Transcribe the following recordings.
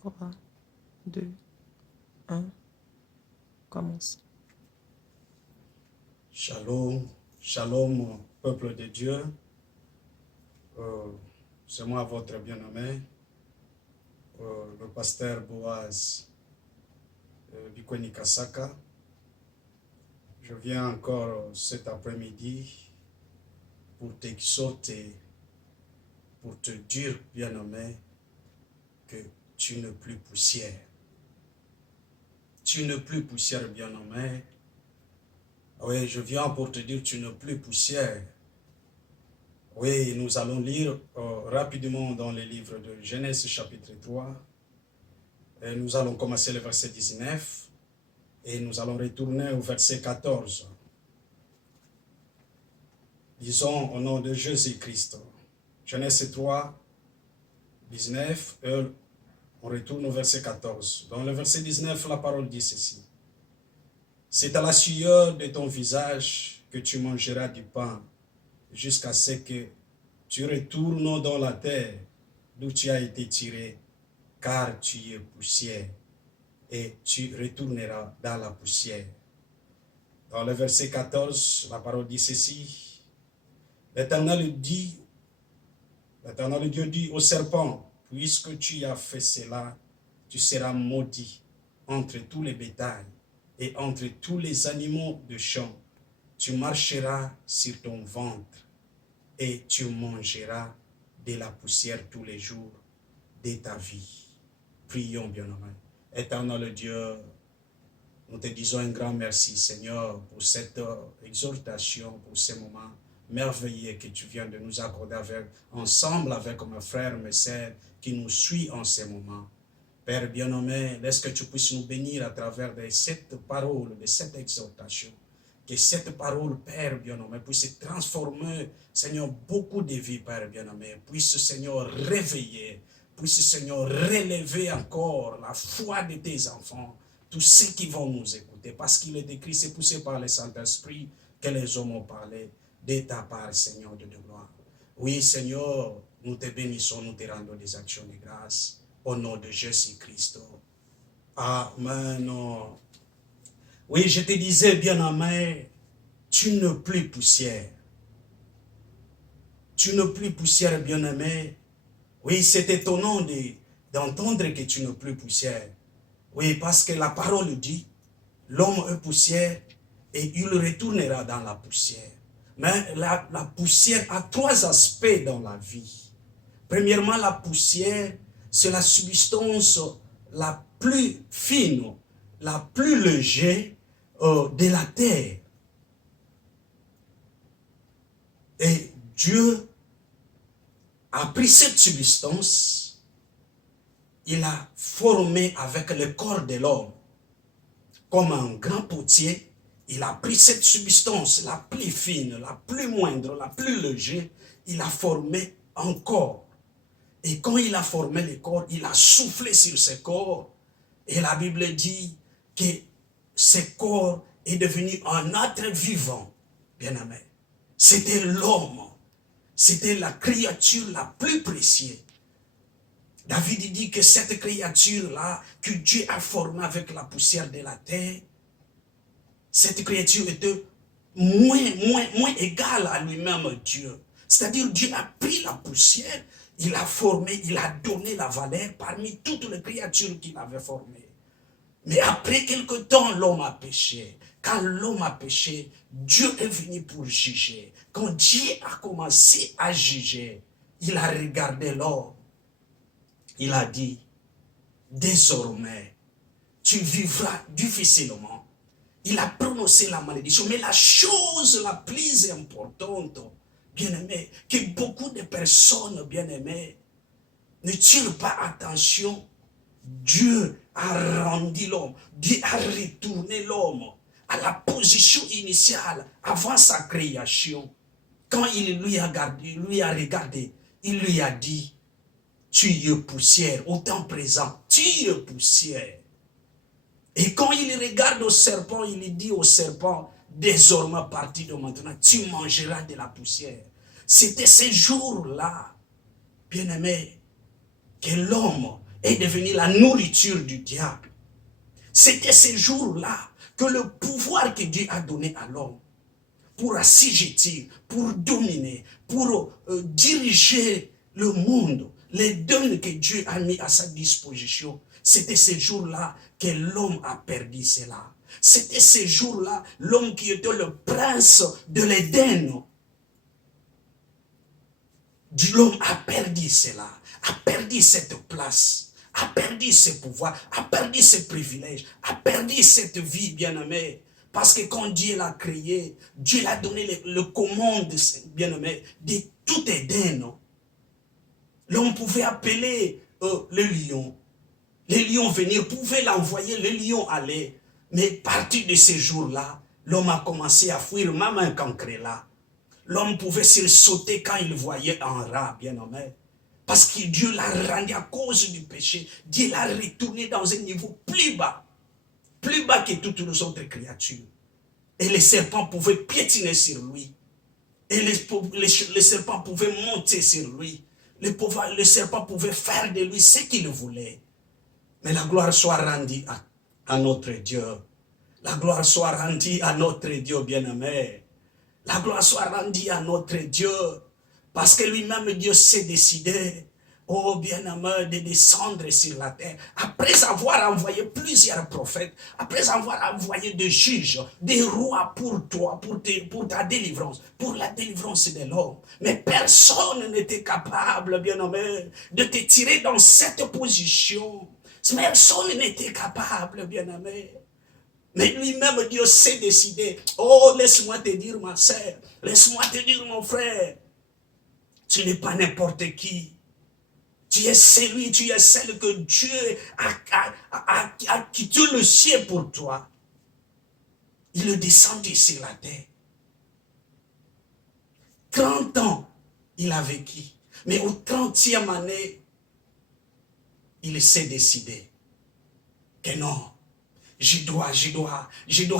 3, 2, 1, commence. Shalom, shalom, peuple de Dieu. C'est moi votre bien-aimé, le pasteur Boaz Bikweni Kasaka. Je viens encore cet après-midi pour t'exhorter, pour te dire, bien-aimé, que tu n'es plus poussière. Tu n'es plus poussière, bien-aimé. Oui, je viens pour te dire, tu n'es plus poussière. Oui, nous allons lire rapidement dans le livre de Genèse chapitre 3. Et nous allons commencer le verset 19 et nous allons retourner au verset 14. Disons au nom de Jésus-Christ. Genèse 3, 19, et on retourne au verset 14. Dans le verset 19, la parole dit ceci. C'est à la sueur de ton visage que tu mangeras du pain, jusqu'à ce que tu retournes dans la terre d'où tu as été tiré, car tu es poussière, et tu retourneras dans la poussière. Dans le verset 14, la parole dit ceci. L'Éternel Dieu dit au serpent, puisque tu as fait cela, tu seras maudit entre tous les bétails et entre tous les animaux de champ. Tu marcheras sur ton ventre et tu mangeras de la poussière tous les jours de ta vie. Prions, bien-aimés. Éternel Dieu, nous te disons un grand merci, Seigneur, pour cette exhortation, pour ce moment merveilleux que tu viens de nous accorder ensemble avec mes frères, mes sœurs qui nous suivent en ce moment. Père bien-aimé, laisse que tu puisses nous bénir à travers de cette parole, de cette exhortation. Que cette parole, Père bien-aimé, puisse transformer, Seigneur, beaucoup de vies, Père bien-aimé. Puisse, Seigneur, réveiller, puisse, Seigneur, relever encore la foi de tes enfants, tous ceux qui vont nous écouter. Parce qu'il est écrit, c'est poussé par le Saint-Esprit que les hommes ont parlé de ta part, Seigneur, de gloire. Oui, Seigneur, nous te bénissons, nous te rendons des actions de grâce. Au nom de Jésus-Christ. Amen. Oui, je te disais, bien-aimé, tu n'es plus poussière. Tu n'es plus poussière, bien-aimé. Oui, c'est étonnant d'entendre que tu n'es plus poussière. Oui, parce que la parole dit, l'homme est poussière et il retournera dans la poussière. Mais la poussière a trois aspects dans la vie. Premièrement, la poussière, c'est la substance la plus fine, la plus légère de la terre. Et Dieu a pris cette substance, il a formé avec le corps de l'homme. Comme un grand potier, il a pris cette substance la plus fine, la plus moindre, la plus légère, il a formé un corps. Et quand il a formé le corps, il a soufflé sur ce corps. Et la Bible dit que ce corps est devenu un être vivant, bien-aimé. C'était l'homme. C'était la créature la plus précieuse. David dit que cette créature-là, que Dieu a formée avec la poussière de la terre, cette créature était moins égale à lui-même, Dieu. C'est-à-dire, Dieu a pris la poussière, il a formé, il a donné la valeur parmi toutes les créatures qu'il avait formées. Mais après quelque temps, l'homme a péché. Quand l'homme a péché, Dieu est venu pour juger. Quand Dieu a commencé à juger, il a regardé l'homme. Il a dit, désormais, tu vivras difficilement. Il a prononcé la malédiction. Mais la chose la plus importante, bien-aimé, que beaucoup de personnes, bien-aimées, ne tirent pas attention. Dieu a rendu l'homme. Dieu a retourné l'homme à la position initiale avant sa création. Quand il lui a regardé, il lui a dit, tu es poussière, au temps présent, tu es poussière. Et quand il regarde au serpent, il dit au serpent, désormais à partir de maintenant, tu mangeras de la poussière. C'était ce jour-là, bien-aimé, que l'homme, est devenu la nourriture du diable. C'était ces jours-là que le pouvoir que Dieu a donné à l'homme pour assujettir, pour dominer, pour diriger le monde, les dons que Dieu a mis à sa disposition, c'était ces jours-là que l'homme a perdu cela. C'était ces jours-là, l'homme qui était le prince de l'Éden. L'homme a perdu cela, a perdu cette place, a perdu ses pouvoirs, a perdu ses privilèges, a perdu cette vie, bien-aimé. Parce que quand Dieu l'a créé, Dieu l'a donné le commande, bien-aimé, de tout Éden. L'homme pouvait appeler le lion. Les lions venir, pouvait l'envoyer, le lion allait. Mais à partir de ces jours-là, l'homme a commencé à fuir, même un cancre là. L'homme pouvait se sauter quand il voyait un rat, bien-aimé. Parce que Dieu l'a rendu à cause du péché. Dieu l'a retourné dans un niveau plus bas que toutes les autres créatures. Et les serpents pouvaient piétiner sur lui. Et les serpents pouvaient monter sur lui. Les serpents pouvaient faire de lui ce qu'il voulait. Mais la gloire soit rendue à notre Dieu. La gloire soit rendue à notre Dieu bien-aimé. La gloire soit rendue à notre Dieu. Parce que lui-même, Dieu s'est décidé, oh bien-aimé, de descendre sur la terre. Après avoir envoyé plusieurs prophètes, après avoir envoyé des juges, des rois pour toi, pour ta délivrance, pour la délivrance de l'homme. Mais personne n'était capable, bien-aimé, de te tirer dans cette position. Personne n'était capable, bien-aimé. Mais lui-même, Dieu s'est décidé. Oh, laisse-moi te dire, ma sœur. Laisse-moi te dire, mon frère. Tu n'es pas n'importe qui. Tu es celui, tu es celle que Dieu a quitté le ciel pour toi. Il est descendu sur la terre. 30 ans, il a vécu. Mais au 30e année, il s'est décidé que non. Je dois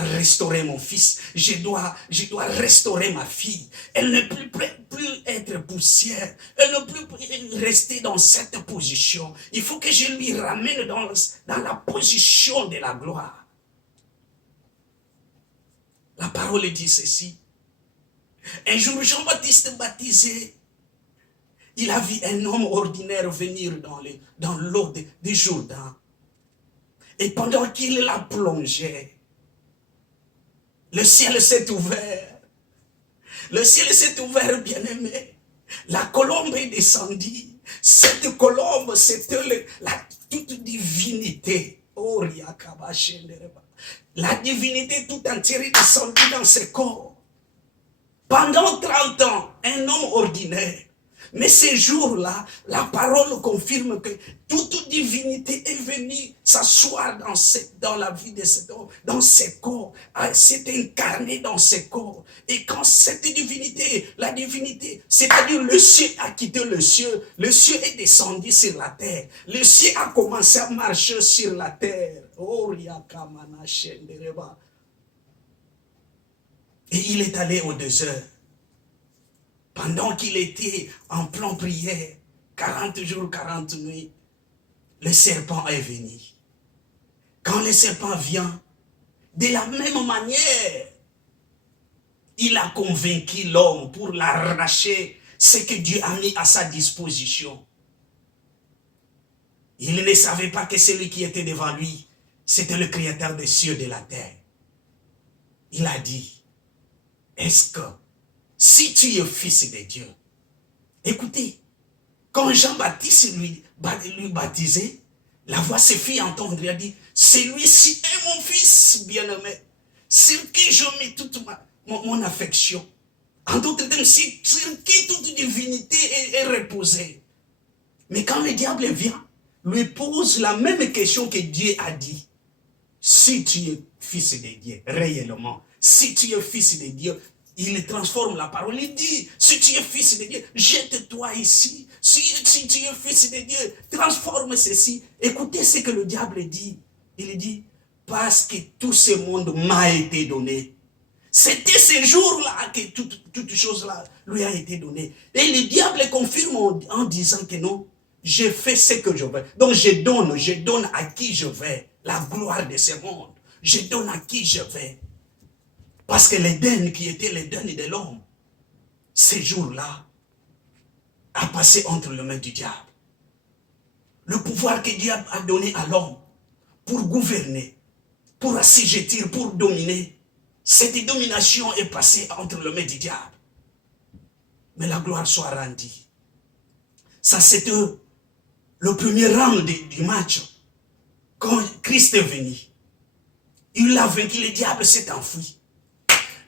restaurer mon fils. Je dois restaurer ma fille. Elle ne peut plus être poussière. Elle ne peut plus rester dans cette position. Il faut que je lui ramène dans la position de la gloire. La parole dit ceci. Un jour, Jean-Baptiste baptisé, il a vu un homme ordinaire venir dans l'eau du Jourdain. Et pendant qu'il la plongeait, le ciel s'est ouvert. Le ciel s'est ouvert, bien-aimé. La colombe est descendue. Cette colombe, c'était toute divinité. Oh, la divinité tout entière est descendue dans ce corps. Pendant 30 ans, un homme ordinaire. Mais ces jours-là, la parole confirme que toute divinité est venue s'asseoir dans la vie de cet homme, dans ses corps, s'est incarnée dans ses corps. Et quand cette divinité, la divinité, c'est-à-dire le ciel a quitté le ciel est descendu sur la terre, le ciel a commencé à marcher sur la terre. Oh, et il est allé au désert. Pendant qu'il était en pleine prière, 40 jours, 40 nuits, le serpent est venu. Quand le serpent vient, de la même manière, il a convaincu l'homme pour l'arracher ce que Dieu a mis à sa disposition. Il ne savait pas que celui qui était devant lui, c'était le créateur des cieux et de la terre. Il a dit, est-ce que si tu es fils de Dieu, écoutez, quand Jean-Baptiste lui baptisait, la voix se fit entendre, il a dit, celui-ci est mon fils bien-aimé, sur qui je mets toute mon affection. En d'autres termes, sur qui toute divinité est reposée. Mais quand le diable vient, lui pose la même question que Dieu a dit. Si tu es fils de Dieu, réellement, si tu es fils de Dieu, il transforme la parole. Il dit, si tu es fils de Dieu, jette-toi ici. Si tu es fils de Dieu, transforme ceci. Écoutez ce que le diable dit. Il dit, parce que tout ce monde m'a été donné. C'était ce jour-là que toute chose là lui a été donnée. Et le diable confirme en disant que non, je fais ce que je veux. Donc je donne à qui je veux la gloire de ce monde. Je donne à qui je veux. Parce que l'Éden qui était l'Éden de l'homme, ces jours-là, a passé entre les mains du diable. Le pouvoir que Dieu a donné à l'homme pour gouverner, pour assujettir, pour dominer, cette domination est passée entre les mains du diable. Mais la gloire soit rendue. Ça, c'était le premier round du match. Quand Christ est venu, il a vaincu, le diable s'est enfui.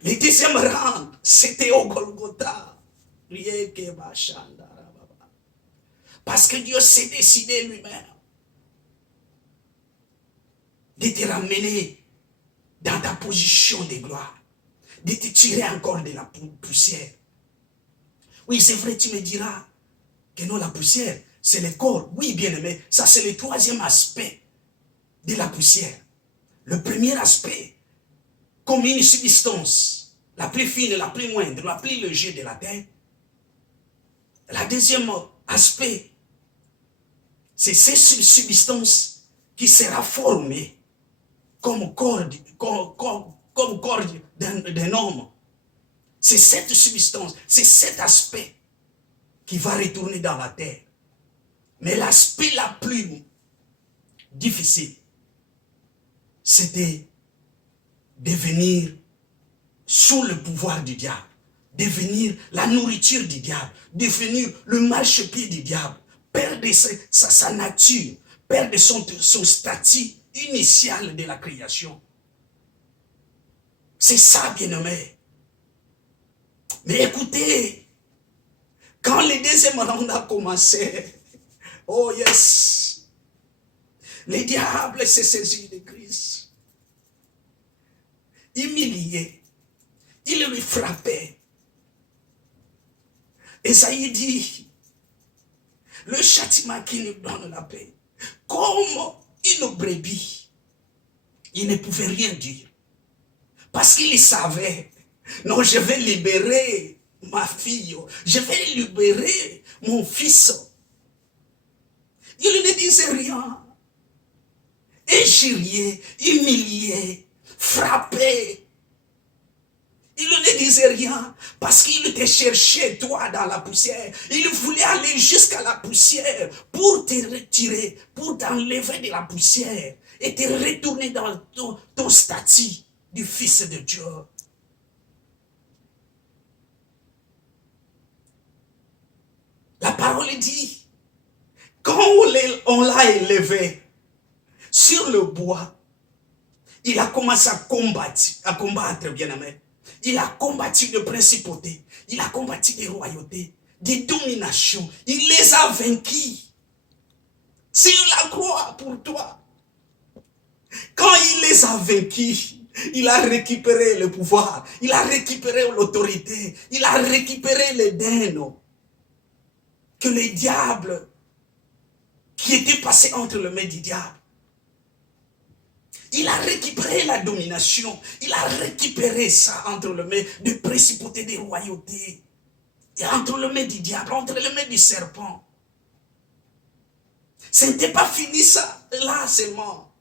Le deuxième round, c'était au Golgotha. Parce que Dieu s'est décidé lui-même de te ramener dans ta position de gloire, de te tirer encore de la poussière. Oui, c'est vrai, tu me diras que non, la poussière, c'est le corps. Oui, bien aimé, ça c'est le troisième aspect de la poussière. Le premier aspect, comme une substance, la plus fine, la plus moindre, la plus légère de la terre. Le deuxième aspect, c'est cette substance qui sera formée comme corps d'un homme. C'est cette substance, c'est cet aspect qui va retourner dans la terre. Mais l'aspect la plus difficile, c'était devenir sous le pouvoir du diable, devenir la nourriture du diable, devenir le marchepied du diable, perdre sa nature, perdre son statut initial de la création. C'est ça, bien-aimé. Mais écoutez, quand le deuxième round a commencé, oh yes, le diable s'est saisi de Christ. Humilié, il lui frappait. Esaïe dit, le châtiment qui nous donne la paix, comme une brebis, il ne pouvait rien dire. Parce qu'il savait, non, je vais libérer ma fille, je vais libérer mon fils. Il ne disait rien. Injurié, humilié, frappé. Il ne disait rien parce qu'il te cherchait, toi, dans la poussière. Il voulait aller jusqu'à la poussière pour te retirer, pour t'enlever de la poussière et te retourner dans ton statut du Fils de Dieu. La parole dit, quand on l'a élevé sur le bois, il a commencé à combattre, bien-aimé. Il a combattu de principautés, il a combattu des royautés, des dominations. Il les a vaincus. Sur la croix pour toi. Quand il les a vaincus, il a récupéré le pouvoir, il a récupéré l'autorité, il a récupéré l'Éden que le diable qui était passé entre les mains du diable. Il a récupéré la domination. Il a récupéré ça entre les mains des principautés, des royautés. Et entre les mains du diable, entre les mains du serpent. Ce n'était pas fini ça, là seulement.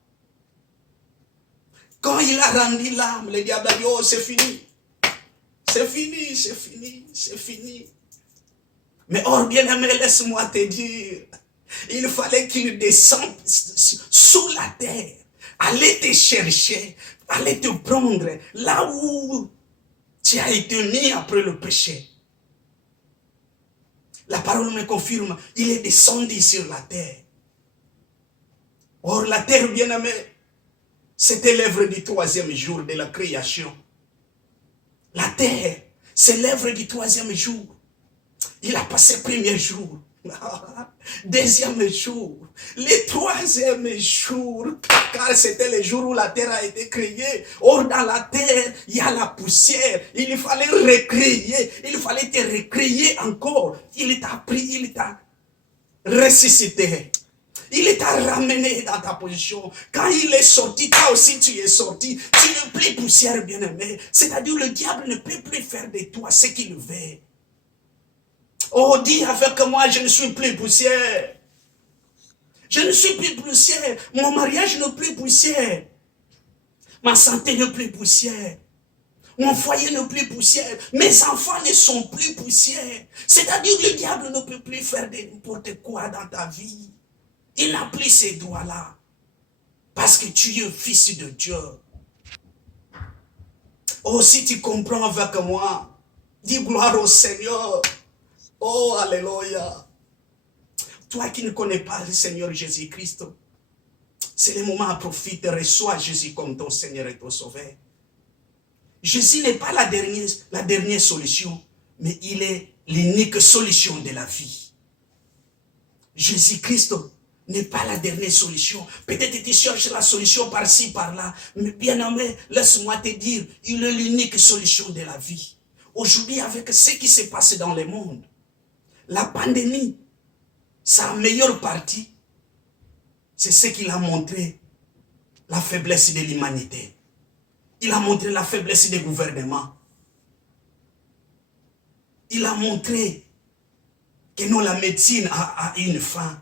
Quand il a rendu l'âme, le diable a dit, oh c'est fini. C'est fini, c'est fini, c'est fini. Mais oh bien-aimé, laisse-moi te dire, il fallait qu'il descende sous la terre. Allez te chercher, allez te prendre là où tu as été mis après le péché. La parole me confirme, il est descendu sur la terre. Or la terre, bien-aimé, c'était l'œuvre du troisième jour de la création. La terre, c'est l'œuvre du troisième jour. Il a passé le premier jour. Deuxième jour, le troisième jour, car c'était le jour où la terre a été créée. Or dans la terre, il y a la poussière. Il fallait recréer, il fallait te recréer encore. Il t'a pris, il t'a ressuscité. Il t'a ramené dans ta position. Quand il est sorti, toi aussi tu es sorti. Tu n'es plus poussière, bien-aimé. C'est-à-dire le diable ne peut plus faire de toi ce qu'il veut. Oh, dis avec moi, je ne suis plus poussière. Je ne suis plus poussière. Mon mariage n'est plus poussière. Ma santé n'est plus poussière. Mon foyer n'est plus poussière. Mes enfants ne sont plus poussière. C'est-à-dire que le diable ne peut plus faire n'importe quoi dans ta vie. Il n'a plus ces droits-là. Parce que tu es fils de Dieu. Oh, si tu comprends avec moi, dis gloire au Seigneur. Oh, alléluia. Toi qui ne connais pas le Seigneur Jésus-Christ, c'est le moment à profiter, reçois Jésus comme ton Seigneur et ton Sauveur. Jésus n'est pas la dernière solution, mais il est l'unique solution de la vie. Jésus-Christ n'est pas la dernière solution. Peut-être que tu cherches la solution par-ci, par-là, mais bien aimé, laisse-moi te dire, il est l'unique solution de la vie. Aujourd'hui, avec ce qui se passe dans le monde, la pandémie, sa meilleure partie, c'est ce qu'il a montré, la faiblesse de l'humanité. Il a montré la faiblesse des gouvernements. Il a montré que non, la médecine a une fin.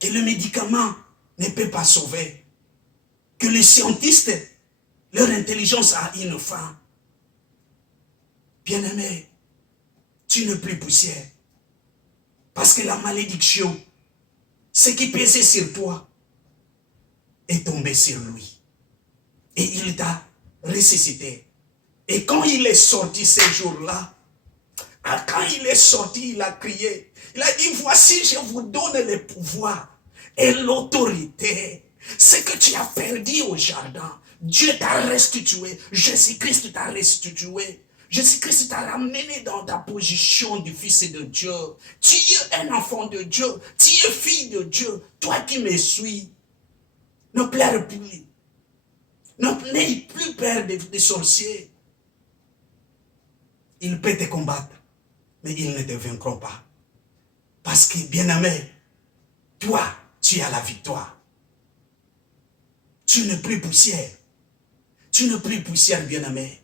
Que le médicament ne peut pas sauver. Que les scientistes, leur intelligence a une fin. Bien-aimé, tu n'es plus poussière. Parce que la malédiction, ce qui pesait sur toi, est tombé sur lui. Et il t'a ressuscité. Et quand il est sorti ces jours-là, quand il est sorti, il a crié. Il a dit, voici, je vous donne le pouvoir et l'autorité. Ce que tu as perdu au jardin, Dieu t'a restitué. Jésus-Christ t'a restitué. Jésus-Christ t'a ramené dans ta position du Fils de Dieu. Tu es un enfant de Dieu. Tu es fille de Dieu. Toi qui me suis, ne pleure plus. N'ayez plus peur des sorciers. Ils peuvent te combattre, mais ils ne te vaincront pas. Parce que, bien-aimé, toi, tu as la victoire. Tu n'es plus poussière. Tu n'es plus poussière, bien-aimé.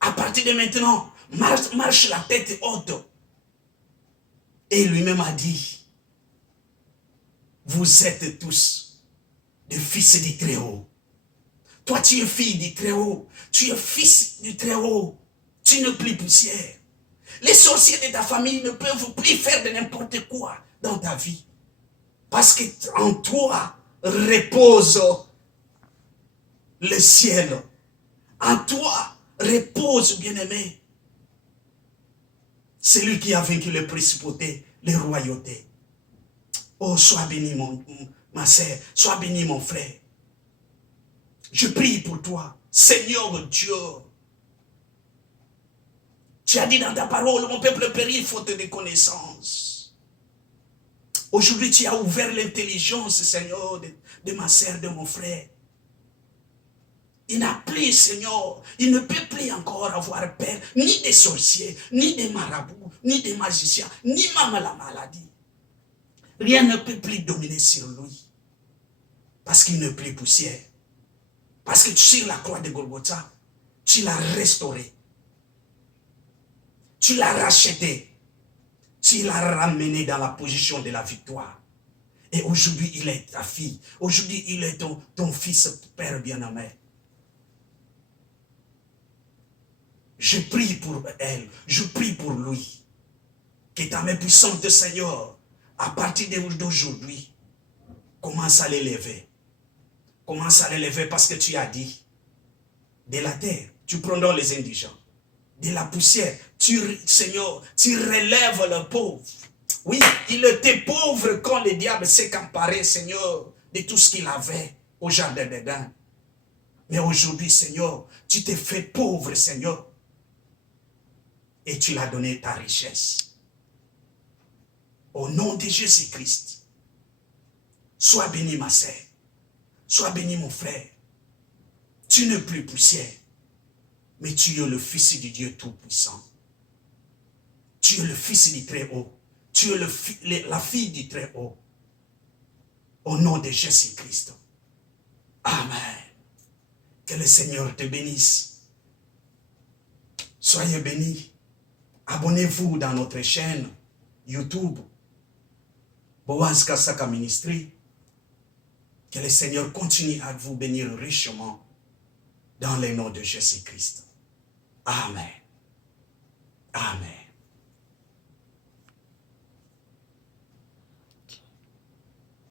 À partir de maintenant, marche la tête haute. Et lui-même a dit, vous êtes tous des fils du Très-Haut. Toi, tu es fille du Très-Haut. Tu es fils du Très-Haut. Tu n'es plus poussière. Les sorciers de ta famille ne peuvent plus faire de n'importe quoi dans ta vie. Parce qu'en toi repose le ciel. En toi repose, bien-aimé, celui qui a vaincu les principautés, les royautés. Oh, sois béni, ma sœur. Sois béni, mon frère. Je prie pour toi, Seigneur Dieu. Tu as dit dans ta parole, mon peuple périt faute de connaissance. Aujourd'hui, tu as ouvert l'intelligence, Seigneur, de ma sœur, de mon frère. Il n'a plus, Seigneur, il ne peut plus encore avoir peur, ni des sorciers, ni des marabouts, ni des magiciens, ni même la maladie. Rien ne peut plus dominer sur lui. Parce qu'il n'est plus poussière. Parce que sur la croix de Golgotha, tu l'as restauré. Tu l'as racheté. Tu l'as ramené dans la position de la victoire. Et aujourd'hui, il est ta fille. Aujourd'hui, il est ton fils, Père bien-aimé. Je prie pour elle. Je prie pour lui. Que ta main puissante, Seigneur, à partir d'aujourd'hui, commence à l'élever. Commence à l'élever parce que tu as dit, de la terre, tu prendras les indigents. De la poussière, Seigneur, tu relèves le pauvre. Oui, il était pauvre quand le diable s'est emparé, Seigneur, de tout ce qu'il avait au jardin d'Éden. Mais aujourd'hui, Seigneur, tu t'es fait pauvre, Seigneur. Et tu l'as donné ta richesse. Au nom de Jésus-Christ, sois béni, ma sœur. Sois béni, mon frère. Tu n'es plus poussière, mais tu es le Fils du Dieu Tout-Puissant. Tu es le Fils du Très-Haut. Tu es la fille du Très-Haut. Au nom de Jésus-Christ. Amen. Que le Seigneur te bénisse. Soyez bénis. Abonnez-vous dans notre chaîne YouTube. Boaz Kasaka Ministry. Que le Seigneur continue à vous bénir richement dans le nom de Jésus-Christ. Amen. Amen.